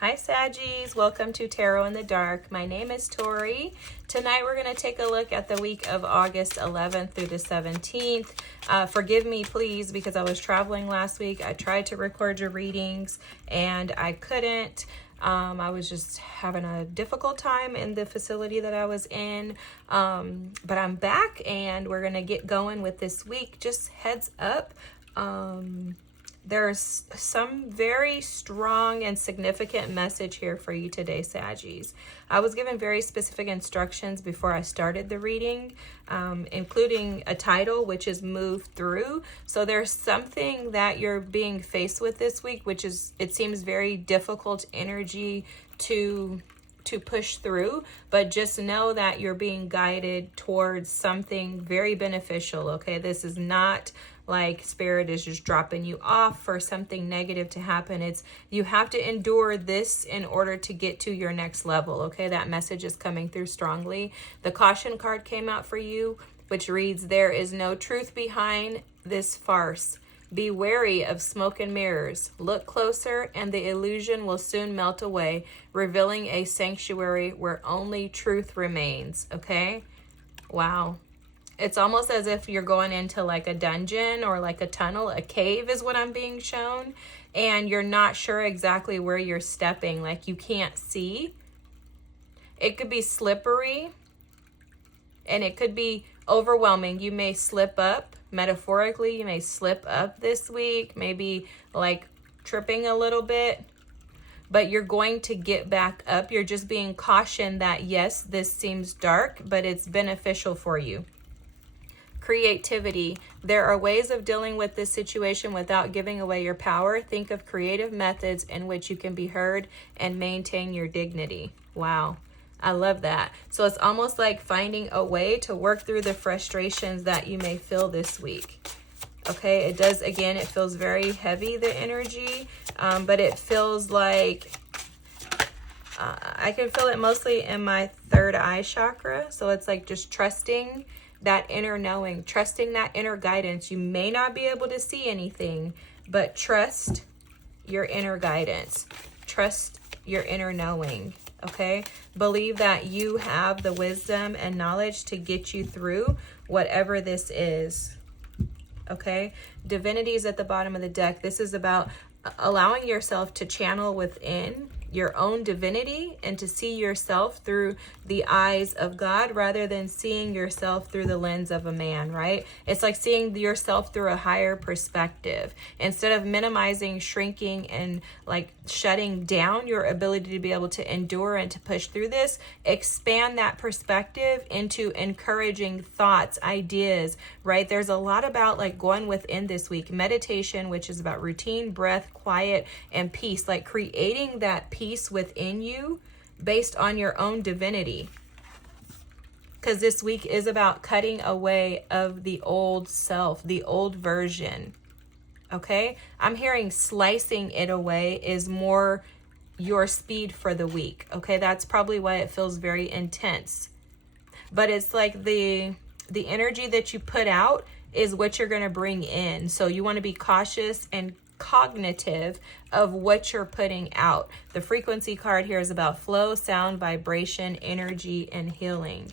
Hi Saggies, welcome to Tarot in the Dark. My name is Tori. Tonight we're going to take a look at the week of August 11th through the 17th. Forgive me please because I was traveling last week. I tried to record your readings and I couldn't. I was just having a difficult time in the facility that I was in. But I'm back and we're going to get going with this week. Just heads up. There's some very strong and significant message here for you today, Saggies. I was given very specific instructions before I started the reading, including a title, which is Move Through. So there's something that you're being faced with this week, which is, it seems very difficult energy to push through, but just know that you're being guided towards something very beneficial, okay? This is not like Spirit is just dropping you off for something negative to happen. It's you have to endure this in order to get to your next level, okay? That message is coming through strongly. The caution card came out for you, which reads, there is no truth behind this farce. Be wary of smoke and mirrors. Look closer and the illusion will soon melt away, revealing a sanctuary where only truth remains, okay? Wow. It's almost as if you're going into like a dungeon or like a tunnel. A cave is what I'm being shown. And you're not sure exactly where you're stepping. Like you can't see. It could be slippery. And it could be overwhelming. You may slip up. Metaphorically, you may slip up this week. Maybe like tripping a little bit. But you're going to get back up. You're just being cautioned that yes, this seems dark, but it's beneficial for you. Creativity. There are ways of dealing with this situation without giving away your power. Think of creative methods in which you can be heard and maintain your dignity. Wow. I love that. So it's almost like finding a way to work through the frustrations that you may feel this week. Okay, it does, again, it feels very heavy, the energy, but it feels like I can feel it mostly in my third eye chakra. So it's like just trusting that inner knowing, trusting that inner guidance. You may not be able to see anything, but trust your inner guidance. Trust your inner knowing, okay? Believe that you have the wisdom and knowledge to get you through whatever this is, okay? Divinity is at the bottom of the deck. This is about allowing yourself to channel within your own divinity and to see yourself through the eyes of God rather than seeing yourself through the lens of a man, right? It's like seeing yourself through a higher perspective. Instead of minimizing, shrinking, and like shutting down your ability to be able to endure and to push through this, expand that perspective into encouraging thoughts, ideas, right? There's a lot about like going within this week. Meditation, which is about routine, breath, quiet, and peace, like creating that peace within you based on your own divinity. Because this week is about cutting away of the old self, the old version. Okay? I'm hearing slicing it away is more your speed for the week. Okay? That's probably why it feels very intense. But it's like the energy that you put out is what you're going to bring in. So you want to be cautious and cognitive of what you're putting out. The frequency card here is about flow, sound, vibration, energy, and healing.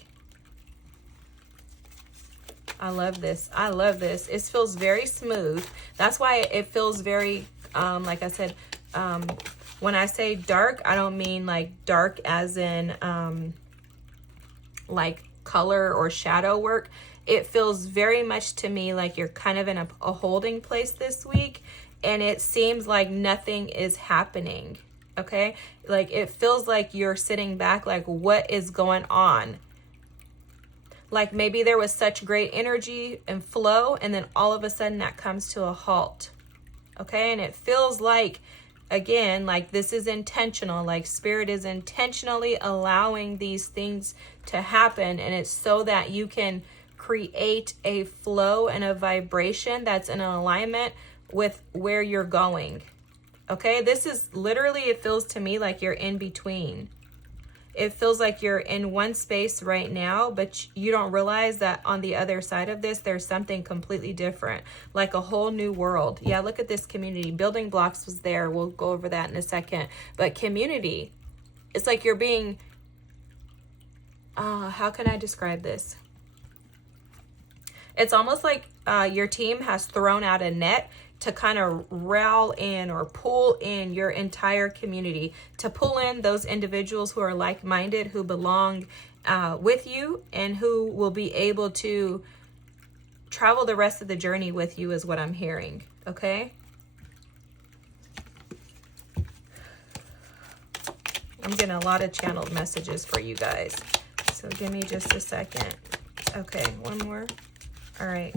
I love this. I love this. It feels very smooth. That's why it feels very, like I said, when I say dark, I don't mean like dark as in like color or shadow work. It feels very much to me like you're kind of in a holding place this week. And it seems like nothing is happening, okay? Like it feels like you're sitting back like, what is going on? Like maybe there was such great energy and flow and then all of a sudden that comes to a halt, okay? And it feels like, again, like this is intentional, like Spirit is intentionally allowing these things to happen, and it's so that you can create a flow and a vibration that's in alignment with where you're going. Okay, this is literally, it feels to me like you're in between. It feels like you're in one space right now, but you don't realize that on the other side of this, there's something completely different, like a whole new world. Yeah, look at this community. Building blocks was there. We'll go over that in a second. But community, it's like you're being, how can I describe this? It's almost like your team has thrown out a net to kind of reel in or pull in your entire community, to pull in those individuals who are like-minded, who belong with you, and who will be able to travel the rest of the journey with you, is what I'm hearing, okay? I'm getting a lot of channeled messages for you guys. So give me just a second. Okay, one more. All right.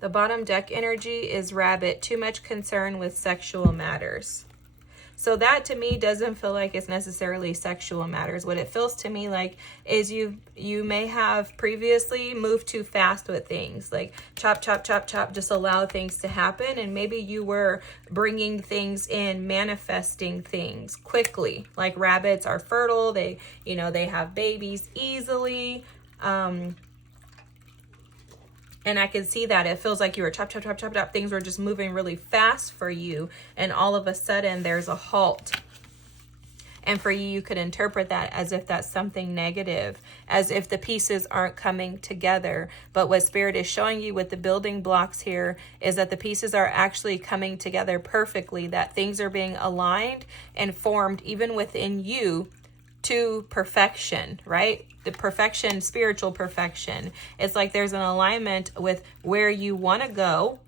The bottom deck energy is Rabbit, too much concern with sexual matters. So that to me doesn't feel like it's necessarily sexual matters. What it feels to me like is you may have previously moved too fast with things, like chop, chop, chop, chop, just allow things to happen. And maybe you were bringing things in, manifesting things quickly. Like rabbits are fertile. They have babies easily. And I can see that it feels like you were chop, chop, chop, chop, chop. Things were just moving really fast for you. And all of a sudden there's a halt. And for you, you could interpret that as if that's something negative, as if the pieces aren't coming together. But what Spirit is showing you with the building blocks here is that the pieces are actually coming together perfectly, that things are being aligned and formed even within you to perfection, right? The perfection, spiritual perfection. It's like there's an alignment with where you want to go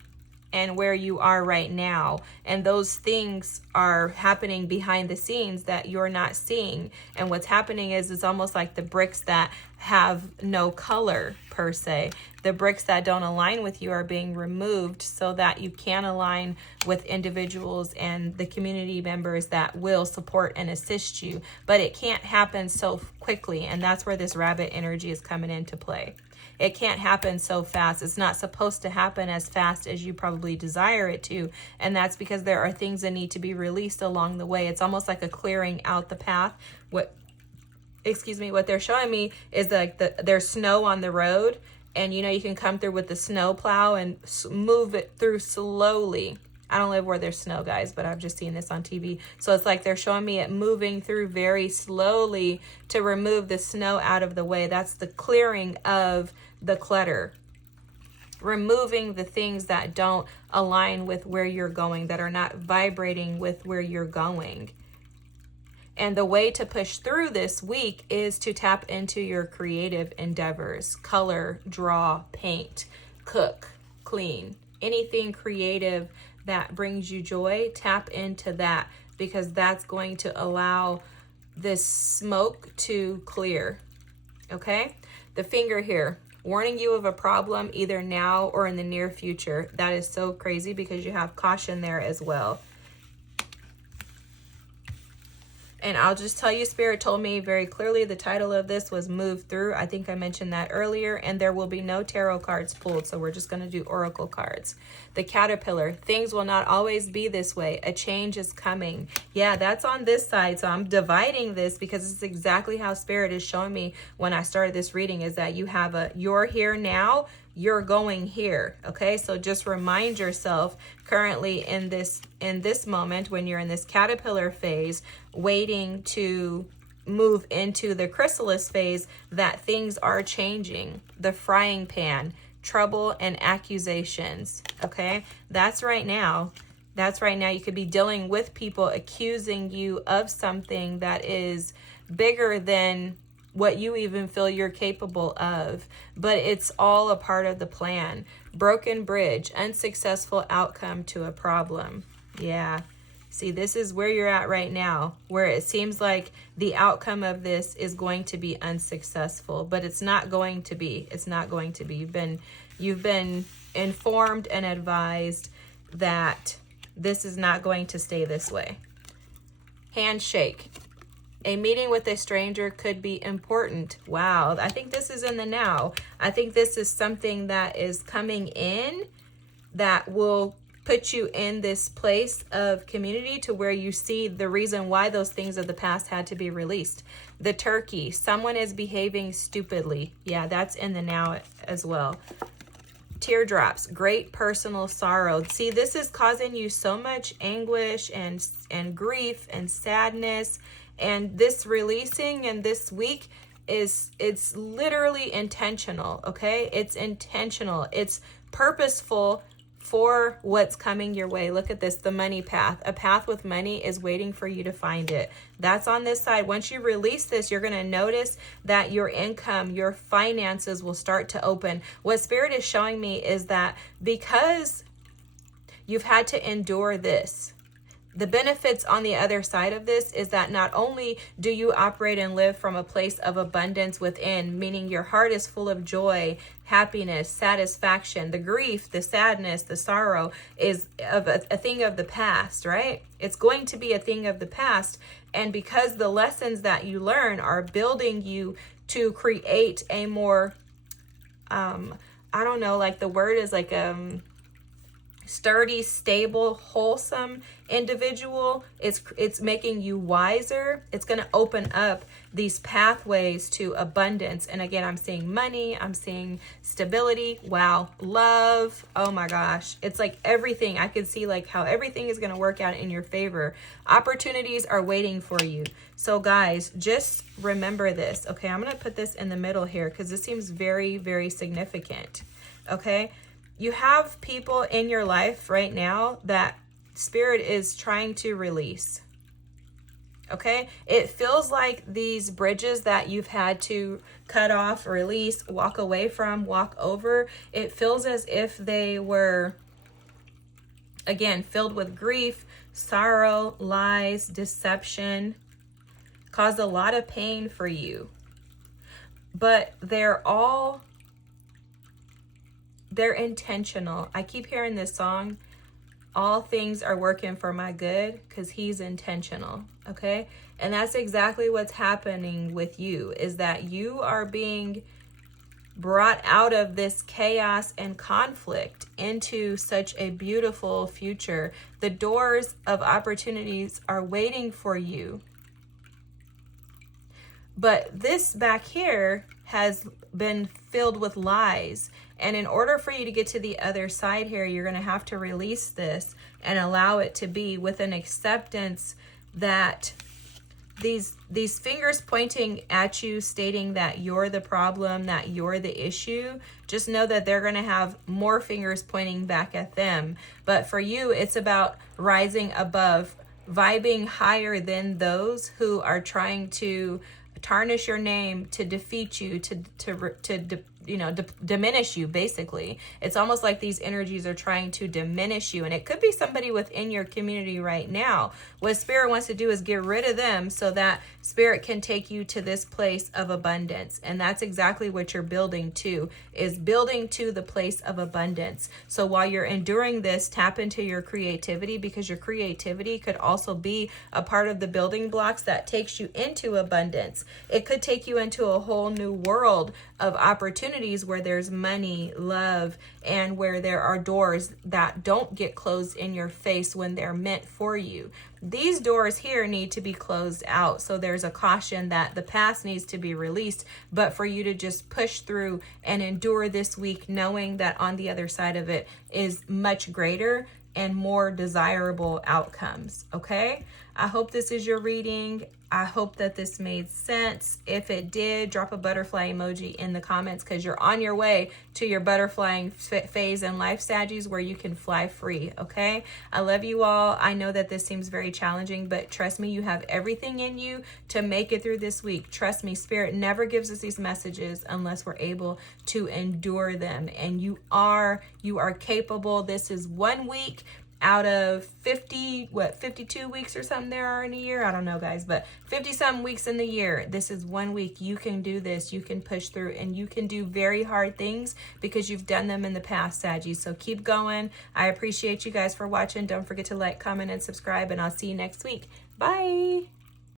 and where you are right now. And those things are happening behind the scenes that you're not seeing. And what's happening is it's almost like the bricks that have no color per se. The bricks that don't align with you are being removed so that you can align with individuals and the community members that will support and assist you. But it can't happen so quickly. And that's where this rabbit energy is coming into play. It can't happen so fast. It's not supposed to happen as fast as you probably desire it to. And that's because there are things that need to be released along the way. It's almost like a clearing out the path. What they're showing me is like there's snow on the road, and you can come through with the snow plow and move it through slowly. I don't live where there's snow, guys, but I've just seen this on TV. So it's like they're showing me it moving through very slowly to remove the snow out of the way. That's the clearing of the clutter. Removing the things that don't align with where you're going, that are not vibrating with where you're going. And the way to push through this week is to tap into your creative endeavors. Color, draw, paint, cook, clean. Anything creative that brings you joy, tap into that, because that's going to allow this smoke to clear. Okay? The finger here, warning you of a problem either now or in the near future. That is so crazy because you have caution there as well. And I'll just tell you, Spirit told me very clearly the title of this was Move Through. I think I mentioned that earlier. And there will be no tarot cards pulled. So we're just going to do oracle cards. The caterpillar. Things will not always be this way. A change is coming. Yeah, that's on this side. So I'm dividing this because it's exactly how Spirit is showing me when I started this reading, is that you have you're here now. You're going here. Okay, so just remind yourself currently in this moment when you're in this caterpillar phase, waiting to move into the chrysalis phase, that things are changing. The frying pan, trouble and accusations. Okay, that's right now. That's right now. You could be dealing with people accusing you of something that is bigger than what you even feel you're capable of, but it's all a part of the plan. Broken bridge, unsuccessful outcome to a problem. Yeah. See, this is where you're at right now, where it seems like the outcome of this is going to be unsuccessful, but it's not going to be. It's not going to be. You've been informed and advised that this is not going to stay this way. Handshake. A meeting with a stranger could be important. Wow, I think this is in the now. I think this is something that is coming in that will put you in this place of community to where you see the reason why those things of the past had to be released. The turkey, someone is behaving stupidly. Yeah, that's in the now as well. Teardrops, great personal sorrow. See, this is causing you so much anguish and grief and sadness. And this releasing in this week it's literally intentional, okay? It's intentional. It's purposeful for what's coming your way. Look at this, the money path. A path with money is waiting for you to find it. That's on this side. Once you release this, you're going to notice that your income, your finances will start to open. What Spirit is showing me is that because you've had to endure this, the benefits on the other side of this is that not only do you operate and live from a place of abundance within, meaning your heart is full of joy, happiness, satisfaction, the grief, the sadness, the sorrow is of a thing of the past, right? It's going to be a thing of the past. And because the lessons that you learn are building you to create a more, I don't know, like the word is like, sturdy, stable, wholesome individual. It's making you wiser. It's going to open up these pathways to abundance. And again, I'm seeing money, I'm seeing stability. Wow, love. Oh my gosh, it's like everything. I could see like how everything is going to work out in your favor. Opportunities are waiting for you. So guys, just remember this. Okay, I'm going to put this in the middle here because this seems very, very significant. Okay. You have people in your life right now that Spirit is trying to release. Okay? It feels like these bridges that you've had to cut off, release, walk away from, walk over, it feels as if they were, again, filled with grief, sorrow, lies, deception, caused a lot of pain for you. But they're intentional. I keep hearing this song, all things are working for my good, because he's intentional, okay? And that's exactly what's happening with you, is that you are being brought out of this chaos and conflict into such a beautiful future. The doors of opportunities are waiting for you. But this back here has been filled with lies. And in order for you to get to the other side here, you're going to have to release this and allow it to be with an acceptance that these fingers pointing at you, stating that you're the problem, that you're the issue, just know that they're going to have more fingers pointing back at them. But for you, it's about rising above, vibing higher than those who are trying to tarnish your name, to defeat you, to diminish you, basically. It's almost like these energies are trying to diminish you. And it could be somebody within your community right now. What Spirit wants to do is get rid of them so that Spirit can take you to this place of abundance. And that's exactly what you're building to, is building to the place of abundance. So while you're enduring this, tap into your creativity, because your creativity could also be a part of the building blocks that takes you into abundance. It could take you into a whole new world of opportunities where there's money, love, and where there are doors that don't get closed in your face when they're meant for you. These doors here need to be closed out. So there's a caution that the past needs to be released, but for you to just push through and endure this week, knowing that on the other side of it is much greater and more desirable outcomes. Okay? I hope this is your reading. I hope that this made sense. If it did, drop a butterfly emoji in the comments, because you're on your way to your butterflying phase in life, Saggies, where you can fly free, okay? I love you all. I know that this seems very challenging, but trust me, you have everything in you to make it through this week. Trust me, Spirit never gives us these messages unless we're able to endure them. And you are capable. This is 1 week out of 52 weeks or something there are in a year. I don't know, guys, but 50 some weeks in the year. This is 1 week. You can do this. You can push through, and you can do very hard things because you've done them in the past, Saggies. So keep going. I appreciate you guys for watching. Don't forget to like, comment, and subscribe, and I'll see you next week. Bye.